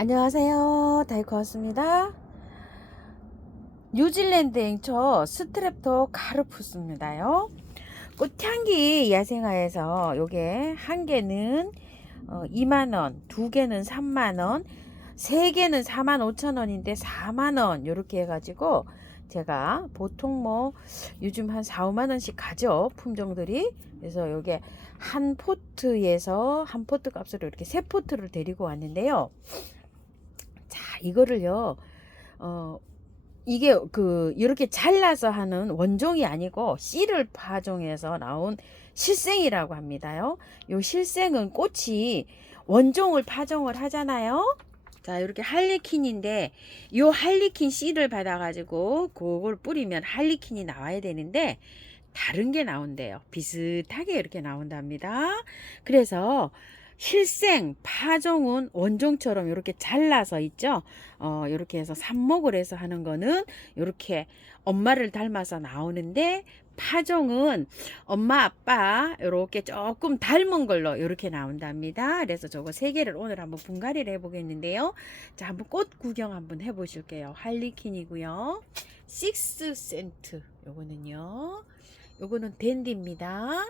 안녕하세요. 다이코였습니다. 뉴질랜드 앵처 스트랩토 카르푸스입니다요. 꽃향기 야생화에서 요게 한 개는 2만원, 두 개는 3만원, 세 개는 45,000원인데 4만원 요렇게 해가지고 제가 보통 뭐 요즘 한 4, 5만원씩 가죠, 품종들이. 그래서 요게 한 포트에서 한 포트 값으로 이렇게 세 포트를 데리고 왔는데요. 자, 이거를요, 이게 이렇게 잘라서 하는 원종이 아니고 씨를 파종해서 나온 실생이라고 합니다요. 요 실생은 꽃이 원종을 파종을 하잖아요. 자, 이렇게 할리퀸인데 요 할리퀸 씨를 받아가지고 그걸 뿌리면 할리퀸이 나와야 되는데 다른 게 나온대요. 비슷하게 이렇게 나온답니다. 그래서 실생 파종은 원종처럼 이렇게 잘라서 있죠. 이렇게 해서 삽목을 해서 하는 거는 이렇게 엄마를 닮아서 나오는데, 파종은 엄마 아빠 이렇게 조금 닮은 걸로 이렇게 나온답니다. 그래서 저거 세 개를 오늘 한번 분갈이를 해보겠는데요. 자, 한번 꽃 구경 한번 해보실게요. 할리퀸이고요. 식스 센트 요거는요. 요거는 댄디입니다.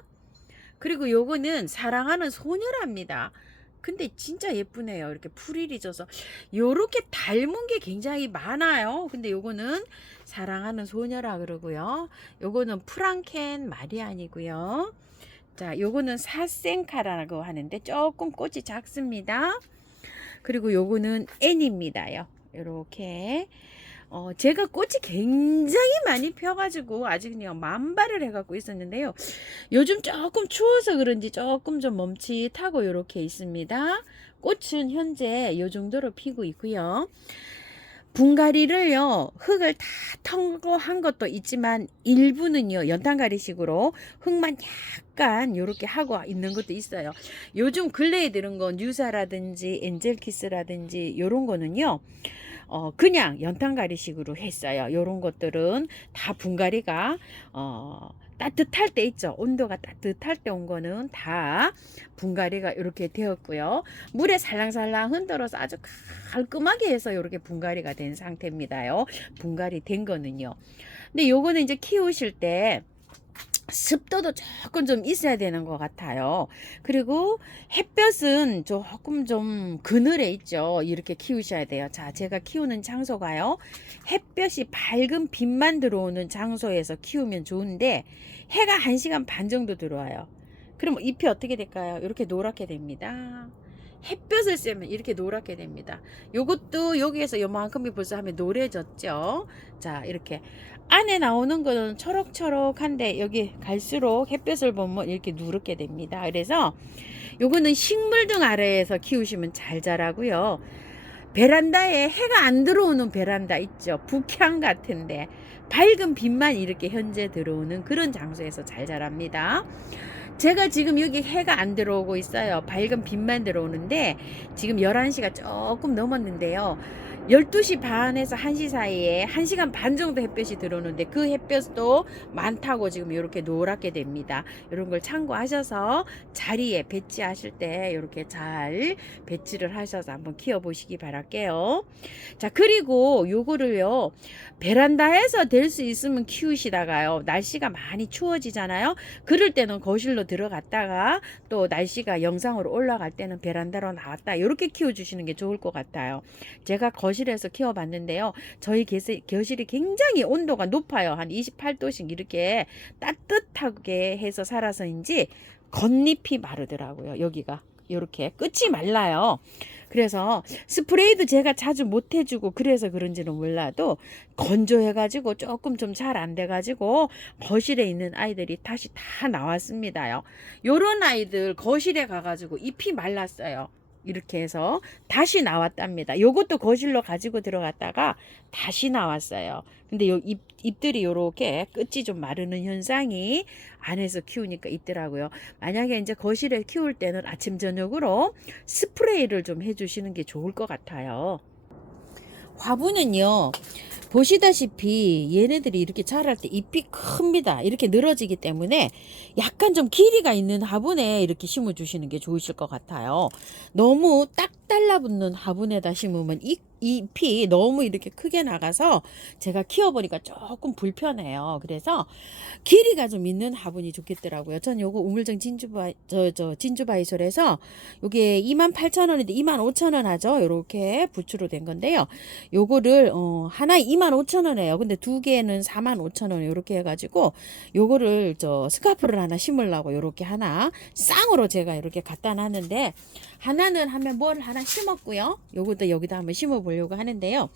그리고 요거는 사랑하는 소녀랍니다. 근데 진짜 예쁘네요. 이렇게 풀이 져서 요렇게 닮은 게 굉장히 많아요. 근데 요거는 사랑하는 소녀라 그러고요. 요거는 프랑켄 마리안이고요. 자, 요거는 사생카라고 하는데 조금 꽃이 작습니다. 그리고 요거는 애니입니다요. 요렇게 제가 꽃이 굉장히 많이 펴가지고 아직 그냥 만발을 해갖고 있었는데요. 요즘 조금 추워서 그런지 조금 좀 멈칫하고 이렇게 있습니다. 꽃은 현재 요 정도로 피고 있고요. 분갈이를요, 흙을 다 턴거한 것도 있지만 일부는요 연탄가리식으로 흙만 약간 요렇게 하고 있는 것도 있어요. 요즘 근래에 들은 건 뉴사라든지 엔젤키스라든지 요런 거는요 그냥 연탄가리식으로 했어요. 요런 것들은 다 분갈이가 따뜻할 때 있죠. 온도가 따뜻할 때 온 거는 다 분갈이가 이렇게 되었고요. 물에 살랑살랑 흔들어서 아주 깔끔하게 해서 이렇게 분갈이가 된 상태입니다요. 분갈이 된 거는요. 근데 요거는 이제 키우실 때 습도도 조금 좀 있어야 되는 것 같아요. 그리고 햇볕은 조금 좀 그늘에 있죠. 이렇게 키우셔야 돼요. 자, 제가 키우는 장소가요, 햇볕이 밝은 빛만 들어오는 장소에서 키우면 좋은데 해가 1시간 반 정도 들어와요. 그럼 잎이 어떻게 될까요? 이렇게 노랗게 됩니다. 햇볕을 쐬면 이렇게 노랗게 됩니다. 요것도 여기에서 요만큼이 벌써 하면 노래졌죠. 자, 이렇게 안에 나오는 거는 초록초록한데 여기 갈수록 햇볕을 보면 이렇게 누렇게 됩니다. 그래서 요거는 식물등 아래에서 키우시면 잘 자라고요. 베란다에 해가 안 들어오는 베란다 있죠. 북향 같은데 밝은 빛만 이렇게 현재 들어오는 그런 장소에서 잘 자랍니다. 제가 지금 여기 해가 안 들어오고 있어요. 밝은 빛만 들어오는데 지금 11시가 조금 넘었는데요. 12시 반에서 1시 사이에 1시간 반 정도 햇볕이 들어오는데 그 햇볕도 많다고 지금 이렇게 노랗게 됩니다. 이런 걸 참고하셔서 자리에 배치하실 때 이렇게 잘 배치를 하셔서 한번 키워보시기 바랄게요. 자, 그리고 요거를요, 베란다에서 될 수 있으면 키우시다가요, 날씨가 많이 추워지잖아요. 그럴 때는 거실로 들어갔다가 또 날씨가 영상으로 올라갈 때는 베란다로 나왔다, 이렇게 키워주시는 게 좋을 것 같아요. 제가 거실에서 키워봤는데요, 저희 거실이 굉장히 온도가 높아요. 한 28도씩 이렇게 따뜻하게 해서 살아서인지 겉잎이 마르더라고요. 여기가 이렇게 끝이 말라요. 그래서 스프레이도 제가 자주 못 해주고 그래서 그런지는 몰라도 건조해가지고 조금 좀 잘 안 돼가지고 거실에 있는 아이들이 다시 다 나왔습니다요. 요런 아이들 거실에 가가지고 잎이 말랐어요. 이렇게 해서 다시 나왔답니다. 요것도 거실로 가지고 들어갔다가 다시 나왔어요. 근데 요 잎들이 요렇게 끝이 좀 마르는 현상이 안에서 키우니까 있더라고요. 만약에 이제 거실에 키울 때는 아침 저녁으로 스프레이를 좀 해주시는 게 좋을 것 같아요. 화분은요, 보시다시피 얘네들이 이렇게 자랄 때 잎이 큽니다. 이렇게 늘어지기 때문에 약간 좀 길이가 있는 화분에 이렇게 심어 주시는 게 좋으실 것 같아요. 너무 딱 달라붙는 화분에다 심으면 잎이 너무 이렇게 크게 나가서 제가 키워보니까 조금 불편해요. 그래서 길이가 좀 있는 화분이 좋겠더라고요. 전 요거 우물정 진주바이솔에서 요게 28,000원인데 25,000원 하죠. 요렇게 부추로 된 건데요. 요거를 하나에 25,000원이에요. 근데 두 개는 45,000원 요렇게 해가지고 요거를 스카프를 하나 심으려고 요렇게 하나 쌍으로 제가 이렇게 갖다 놨는데, 하나는 하면 뭘 하나 심었고요. 요것도 여기다 한번 심어 보려고 하는데요.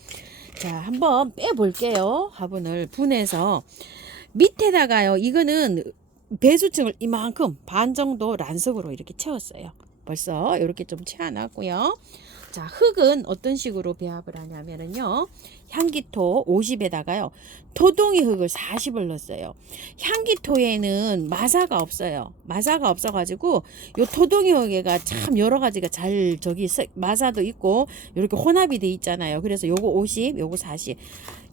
자, 한번 빼 볼게요. 화분을 분해서 밑에다가요. 이거는 배수층을 이만큼 반 정도 란석으로 이렇게 채웠어요. 벌써 이렇게 좀 채워놨고요. 자, 흙은 어떤 식으로 배합을 하냐면은요. 향기토 50에다가요. 토동이 흙을 40을 넣었어요. 향기토에는 마사가 없어요. 마사가 없어가지고 요 토동이 흙에가 참 여러 가지가 잘 마사도 있고 이렇게 혼합이 돼 있잖아요. 그래서 요거 50, 요거 40.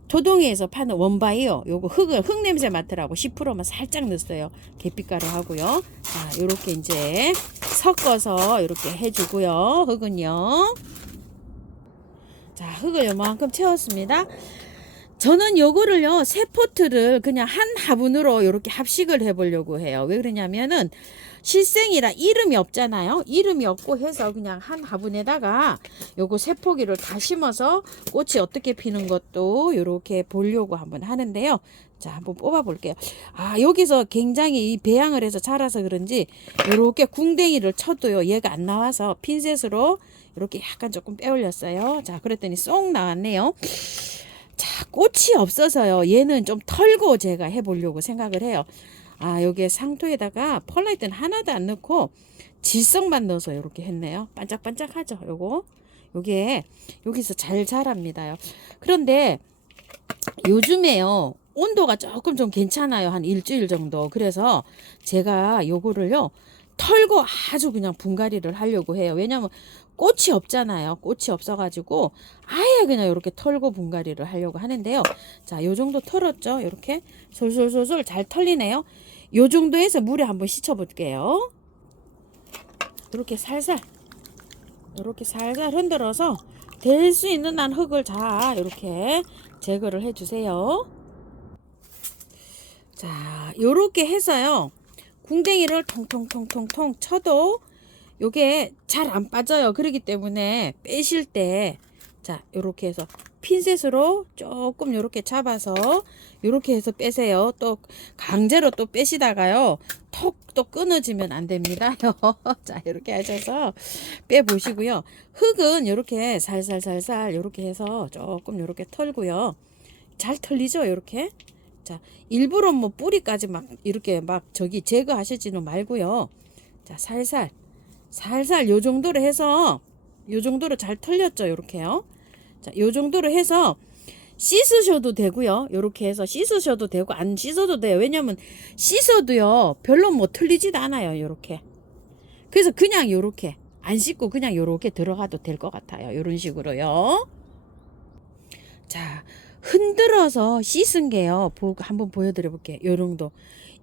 토동이에서 파는 원바이어 요거 흙 냄새 맡으라고 10%만 살짝 넣었어요. 계피가루 하고요. 자, 요렇게 이제 섞어서 이렇게 해주고요. 흙은요. 자, 흙을 요만큼 채웠습니다. 저는 요거를요, 세 포트를 그냥 한 화분으로 이렇게 합식을 해보려고 해요. 왜 그러냐면은 실생이라 이름이 없잖아요. 이름이 없고 해서 그냥 한 화분에다가 요거 세 포기를 다 심어서 꽃이 어떻게 피는 것도 요렇게 보려고 한번 하는데요. 자, 한번 뽑아 볼게요. 아, 여기서 굉장히 배양을 해서 자라서 그런지 요렇게 궁뎅이를 쳐도요, 얘가 안 나와서 핀셋으로 이렇게 약간 조금 빼올렸어요. 자, 그랬더니 쏙 나왔네요. 자, 꽃이 없어서요. 얘는 좀 털고 제가 해보려고 생각을 해요. 아, 여기에 상토에다가 펄라이트는 하나도 안 넣고 질석만 넣어서 이렇게 했네요. 반짝반짝하죠. 요게 여기서 잘 자랍니다요. 그런데 요즘에요, 온도가 조금 좀 괜찮아요. 한 일주일 정도. 그래서 제가 요거를요, 털고 아주 그냥 분갈이를 하려고 해요. 왜냐면 꽃이 없잖아요. 꽃이 없어가지고 아예 그냥 이렇게 털고 분갈이를 하려고 하는데요. 자, 요 정도 털었죠. 이렇게 솔솔솔솔 잘 털리네요. 요 정도에서 물에 한번 씻어 볼게요. 이렇게 살살 흔들어서 될 수 있는 한 흙을 잘 이렇게 제거를 해주세요. 자, 요렇게 해서요, 궁뎅이를 통통통통통 쳐도 요게 잘 안 빠져요. 그렇기 때문에 빼실 때, 자, 요렇게 해서 핀셋으로 조금 요렇게 잡아서 요렇게 해서 빼세요. 또 강제로 또 빼시다가요, 톡 또 끊어지면 안 됩니다. 자, 이렇게 하셔서 빼 보시고요. 흙은 요렇게 살살살살 요렇게 해서 조금 요렇게 털고요. 잘 털리죠, 요렇게. 자, 일부러 뭐 뿌리까지 막 이렇게 막 제거하시지는 말고요. 자, 살살 요 정도로 해서, 요 정도로 잘 털렸죠, 요렇게요. 자, 요 정도로 해서 씻으셔도 되고요. 요렇게 해서 씻으셔도 되고 안 씻어도 돼요. 왜냐면 씻어도요, 별로 뭐 틀리지도 않아요, 요렇게. 그래서 그냥 요렇게 안 씻고 그냥 요렇게 들어가도 될 것 같아요. 요런 식으로요. 자, 흔들어서 씻은 게요. 한번 보여드려 볼게요. 요 정도.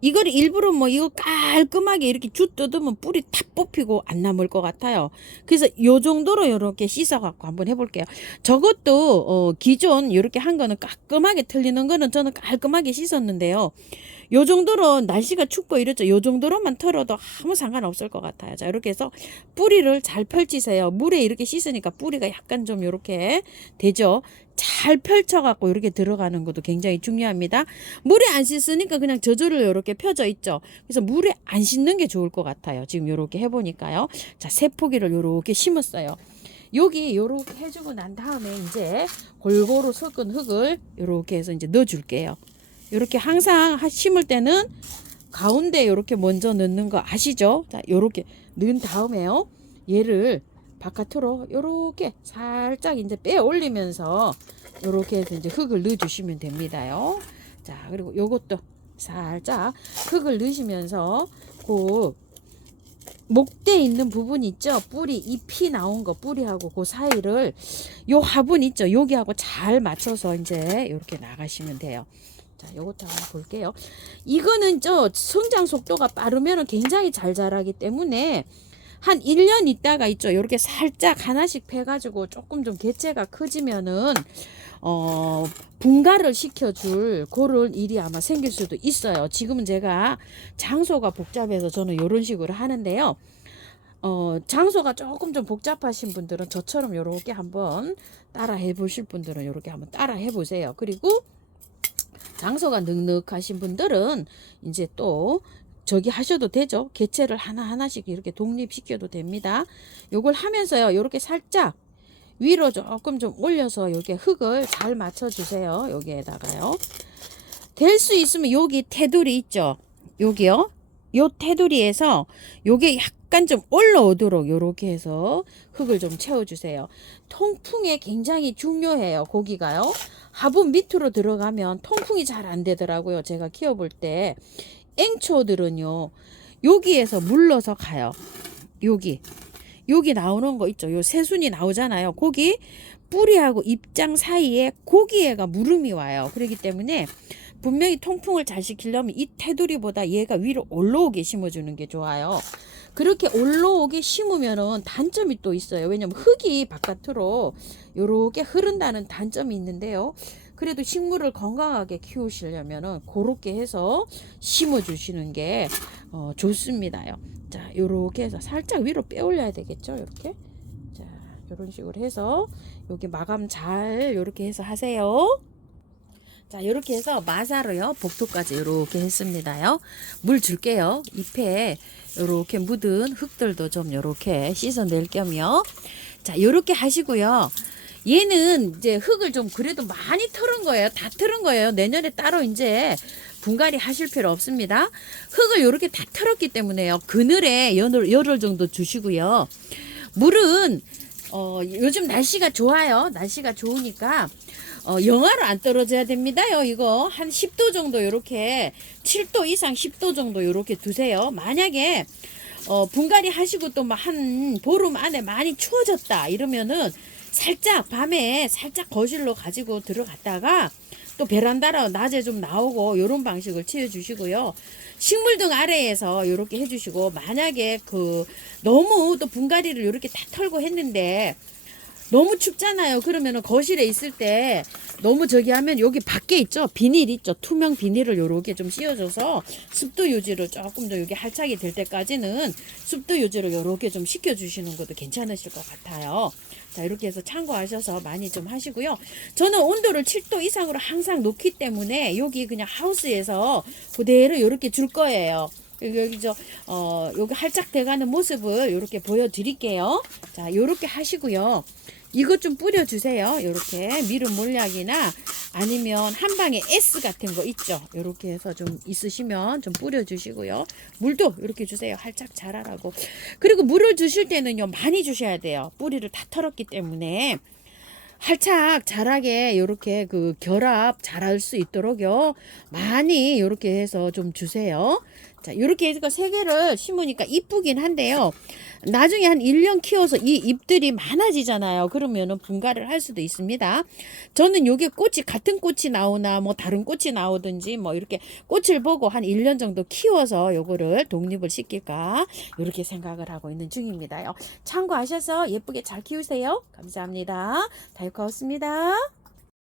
이걸 일부러 뭐 이거 깔끔하게 이렇게 주 뜯으면 뿌리 탁 뽑히고 안 남을 것 같아요. 그래서 요 정도로 이렇게 씻어 갖고 한번 해볼게요. 저것도 기존 이렇게 한 거는 깔끔하게 틀리는 거는 저는 깔끔하게 씻었는데요. 요 정도로 날씨가 춥고 이랬죠. 요 정도로만 털어도 아무 상관없을 것 같아요. 자, 이렇게 해서 뿌리를 잘 펼치세요. 물에 이렇게 씻으니까 뿌리가 약간 좀 이렇게 되죠. 잘 펼쳐갖고 이렇게 들어가는 것도 굉장히 중요합니다. 물에 안 씻으니까 그냥 저절로 이렇게 펴져 있죠. 그래서 물에 안 씻는 게 좋을 것 같아요. 지금 이렇게 해보니까요. 자, 세 포기를 이렇게 심었어요. 여기 이렇게 해주고 난 다음에 이제 골고루 섞은 흙을 이렇게 해서 이제 넣어줄게요. 이렇게 항상 심을 때는 가운데 이렇게 먼저 넣는 거 아시죠? 자, 이렇게 넣은 다음에요, 얘를 바깥으로 요렇게 살짝 이제 빼 올리면서 요렇게 해서 이제 흙을 넣어 주시면 됩니다요. 자, 그리고 요것도 살짝 흙을 넣으시면서 그 목대 있는 부분 있죠? 뿌리, 잎이 나온 거, 뿌리하고 그 사이를 요 화분 있죠? 여기하고 잘 맞춰서 이제 이렇게 나가시면 돼요. 자, 요것도 한번 볼게요. 이거는 성장 속도가 빠르면 굉장히 잘 자라기 때문에 한 1년 있다가 있죠. 이렇게 살짝 하나씩 패가지고 조금 좀 개체가 커지면은 분갈을 시켜줄 그런 일이 아마 생길 수도 있어요. 지금은 제가 장소가 복잡해서 저는 이런 식으로 하는데요. 장소가 조금 좀 복잡하신 분들은 저처럼 이렇게 한번 따라 해보실 분들은 이렇게 한번 따라 해보세요. 그리고 장소가 넉넉하신 분들은 이제 또 저기 하셔도 되죠. 개체를 하나하나씩 이렇게 독립시켜도 됩니다. 요걸 하면서요. 이렇게 살짝 위로 조금 좀 올려서 이렇게 흙을 잘 맞춰주세요. 여기에다가요. 될 수 있으면 여기 테두리 있죠. 여기요. 요 테두리에서 요게 약간 좀 올라오도록 요렇게 해서 흙을 좀 채워주세요. 통풍에 굉장히 중요해요. 고기가요. 화분 밑으로 들어가면 통풍이 잘 안 되더라고요. 제가 키워볼 때. 앵초들은요. 여기에서 물러서 가요. 여기 나오는 거 있죠. 요 새순이 나오잖아요. 거기 뿌리하고 잎장 사이에 고기애가 물음이 와요. 그렇기 때문에 분명히 통풍을 잘 시키려면 이 테두리보다 얘가 위로 올라오게 심어주는 게 좋아요. 그렇게 올라오게 심으면은 단점이 또 있어요. 왜냐면 흙이 바깥으로 요렇게 흐른다는 단점이 있는데요. 그래도 식물을 건강하게 키우시려면은 그렇게 해서 심어 주시는 게 좋습니다요. 자, 요렇게 해서 살짝 위로 빼 올려야 되겠죠. 이렇게. 자, 요런 식으로 해서 여기 마감 잘 요렇게 해서 하세요. 자, 요렇게 해서 마사로요. 복도까지 요렇게 했습니다요. 물 줄게요. 잎에 요렇게 묻은 흙들도 좀 요렇게 씻어낼 겸요. 자, 요렇게 하시고요. 얘는 이제 흙을 좀 그래도 많이 털은 거예요. 다 털은 거예요. 내년에 따로 이제 분갈이 하실 필요 없습니다. 흙을 요렇게 다 털었기 때문에요. 그늘에 열흘 정도 주시고요. 물은 요즘 날씨가 좋아요. 날씨가 좋으니까 영하로 안 떨어져야 됩니다요. 이거 한 10도 정도 요렇게 7도 이상 10도 정도 요렇게 두세요. 만약에 분갈이 하시고 또 한 보름 안에 많이 추워졌다 이러면은 살짝 밤에 살짝 거실로 가지고 들어갔다가 또 베란다로 낮에 좀 나오고 요런 방식을 취해 주시고요. 식물등 아래에서 이렇게 해주시고 만약에 너무 또 분갈이를 이렇게 다 털고 했는데 너무 춥잖아요. 그러면은 거실에 있을 때 너무 저기 하면 여기 밖에 있죠. 비닐 있죠. 투명 비닐을 요렇게 좀 씌워줘서 습도 유지를 조금 더 여기 할착이 될 때까지는 습도 유지를 요렇게 좀 시켜주시는 것도 괜찮으실 것 같아요. 자, 이렇게 해서 참고하셔서 많이 좀 하시고요. 저는 온도를 7도 이상으로 항상 놓기 때문에 여기 그냥 하우스에서 그대로 요렇게 줄 거예요. 여기 여기 활짝 돼가는 모습을 이렇게 보여드릴게요. 자, 요렇게 하시고요. 이것 좀 뿌려주세요. 요렇게 미름 몰약이나 아니면 한방에 S 같은 거 있죠. 요렇게 해서 좀 있으시면 좀 뿌려주시고요. 물도 이렇게 주세요. 활짝 자라라고. 그리고 물을 주실 때는요, 많이 주셔야 돼요. 뿌리를 다 털었기 때문에. 활착 자라게 요렇게 결합 잘할 수 있도록요 많이 요렇게 해서 좀 주세요. 자, 요렇게 해서 3개를 심으니까 이쁘긴 한데요. 나중에 한 1년 키워서 이 잎들이 많아지잖아요. 그러면은 분갈이를 할 수도 있습니다. 저는 요게 꽃이 같은 꽃이 나오나 뭐 다른 꽃이 나오든지 뭐 이렇게 꽃을 보고 한 1년 정도 키워서 요거를 독립을 시킬까 이렇게 생각을 하고 있는 중입니다요. 참고하셔서 예쁘게 잘 키우세요. 감사합니다. 다육하우스입니다.